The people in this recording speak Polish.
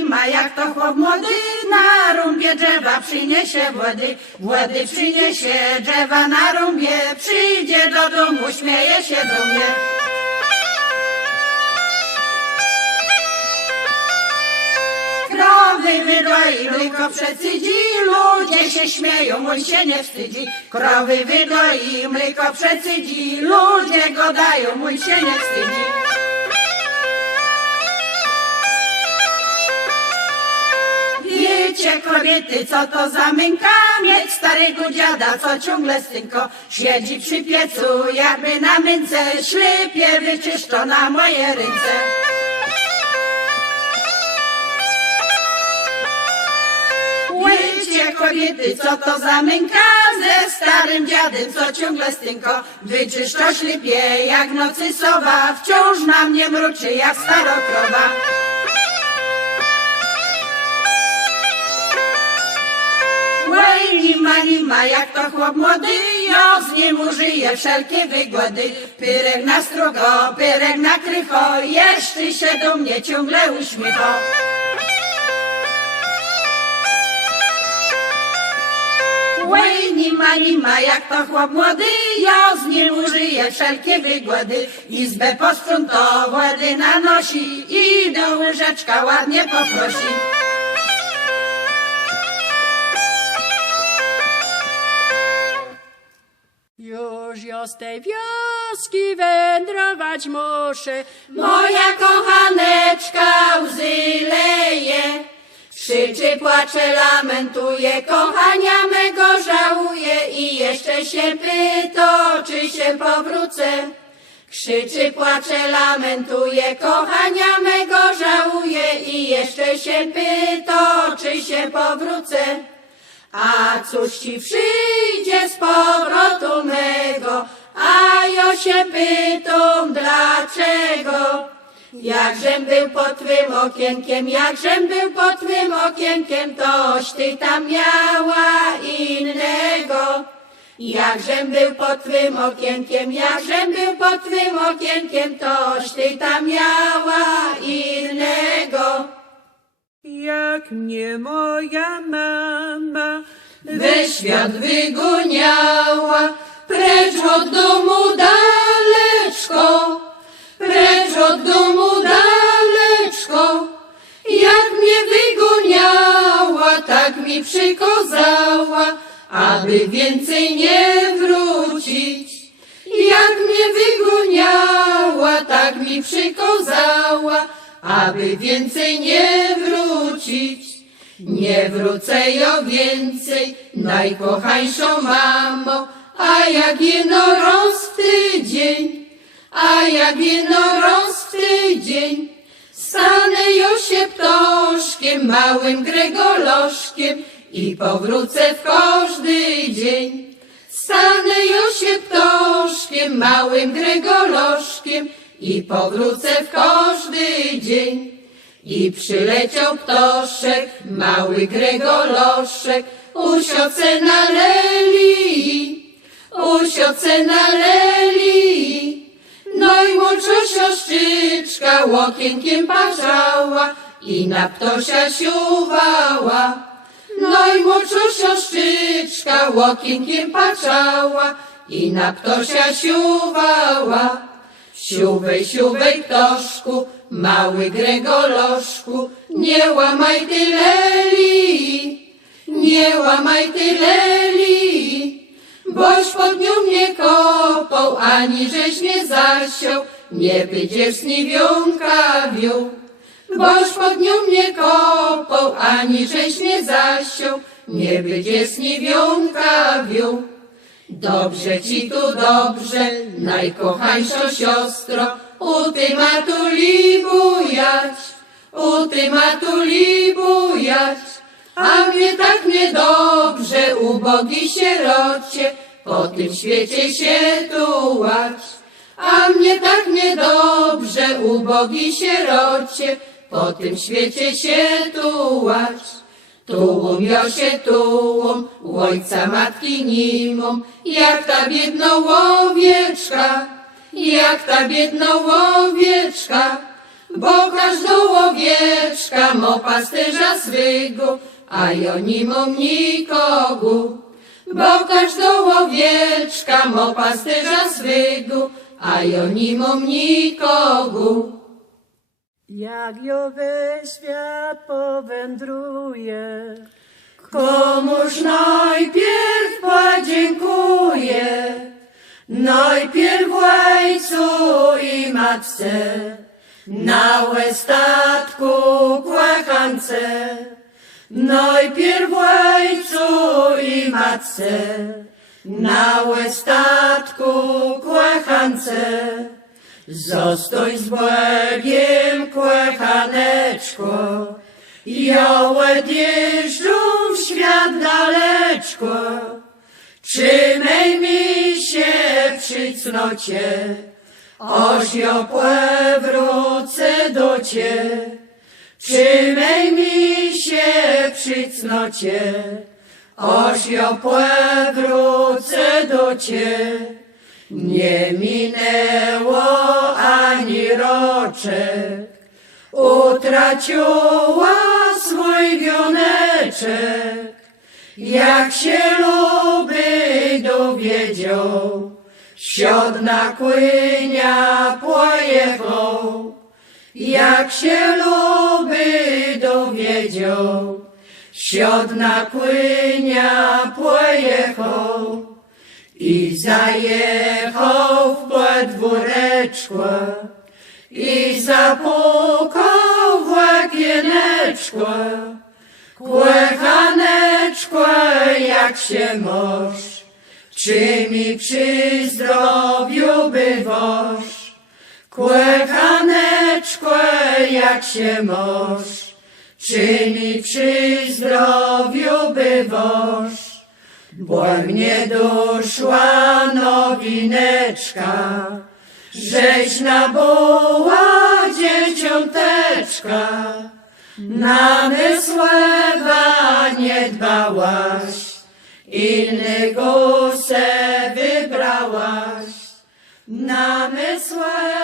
ma, jak to chłop młody na rumbie drzewa przyniesie wody, wody przyniesie drzewa na rumbie, przyjdzie do domu, śmieje się do mnie. Krowy wydoi, mleko przecydzi, ludzie się śmieją, mój się nie wstydzi. Krowy wydoi, mleko przecydzi, ludzie go dają, mój się nie wstydzi. Kobiety, co to za męka? Mieć starego dziada, co ciągle stynko siedzi przy piecu, jakby na męce, szlipie wyczyszczona moje ręce. Łycie kobiety, co to za męka ze starym dziadem, co ciągle stynko wyczyszcza ślipie, jak nocy sowa, wciąż na mnie mruczy, jak starokrowa. Lima, lima, jak to chłop młody, ja z nim użyję wszelkie wygody. Pyrek na strugo, pyrek na krycho, jeszcze się do mnie ciągle uśmiecha. Łej, nima, nima, jak to chłop młody, ja z nim użyję wszelkie wygody. Izbę posprząto, wody nanosi i do łyżeczka ładnie poprosi. Ja z tej wioski wędrować muszę. Moja kochaneczka łzy leje, krzyczy, płacze, lamentuje, kochania mego żałuje i jeszcze się pyta, czy się powrócę. Krzyczy, płacze, lamentuje, kochania mego żałuje i jeszcze się pyta, czy się powrócę. A cóż ci przyjdzie z powrotu mego, a ja się pytam dlaczego. Jakżem był pod twym okienkiem, jakżem był pod twym okienkiem, toś ty tam miała innego. Jakżem był pod twym okienkiem, jakżem był pod twym okienkiem, toś ty tam miała innego. Jak mnie moja mama we świat wygoniała, precz od domu daleczko, precz od domu daleczko. Jak mnie wygoniała, tak mi przykazała, aby więcej nie wrócić. Jak mnie wygoniała, tak mi przykazała, aby więcej nie wrócić. Nie wrócę ja więcej, najkochańszą mamo, a jak jeno roz w tydzień, a jak jeno roz w tydzień, stanę jo się ptoszkiem, małym gregoloszkiem i powrócę w każdy dzień. Stanę jo się ptoszkiem, małym gregoloszkiem i powrócę w każdy dzień. I przyleciał ptoszek, mały gregoloszek, usioce na leli, usioce na leli. Moczo siostrzyczka łokienkiem patrzała i na ptosia siuwała. Moczo siostrzyczka łokienkiem patrzała i na ptosia siuwała. Siuwej, siuwej ptoszku, mały gregoloszku, nie łamaj ty leli, nie łamaj ty leli, boś pod nią nie kopał, ani żeś nie zasiął, nie będziesz z niewionka wiół. Boś pod nią nie kopał, ani żeś nie zasiął, nie będziesz z niewionka wiół. Dobrze ci tu dobrze, najkochańsza siostro, u ty ma tu libujać, u ty ma tu libujać, a mnie tak niedobrze, ubogi sierocie, po tym świecie się tułać. A mnie tak niedobrze, ubogi sierocie, po tym świecie się tułać. Tułum jo się tułum, ojca matki nimum, jak ta biedna łowieczka, jak ta biedna łowieczka, bo każdą łowieczkę owieczka, mo pasterza swego, a mam nikogo. Bo każdą owieczka, mo pasterza swego, a mam nikogo. Jak jo we świat powędruje, Komuż najpierw podziękuję, najpierw ojcu i matce, na statku kłachance. Najpierw ojcu i matce, na statku kłachance. Zostaj z Bogiem, kłechaneczko, ja odjeżdżę w świat daleczko. Trzymaj mi się przy cnocie, aż ja powrócę do Cię. Trzymaj mi się przy cnocie, aż ja powrócę do Cię. Nie ani roczek, utraciła swój wioneczek. Jak się luby dowiedział, siod na kłynia pojechał. Jak się luby dowiedział, siod na kłynia pojechał. I zajechał w podwóreczko i zapukał w łagieneczko. Kłechaneczko, jak się moż, czy mi przy zdrowiu bywasz? Kłechaneczko, jak się moż, czy mi przy zdrowiu bywasz? Bo mnie doszła nowineczka, żeś nabyła dzieciąteczka. Namysłewa nie dbałaś, innego se wybrałaś. Namysłewa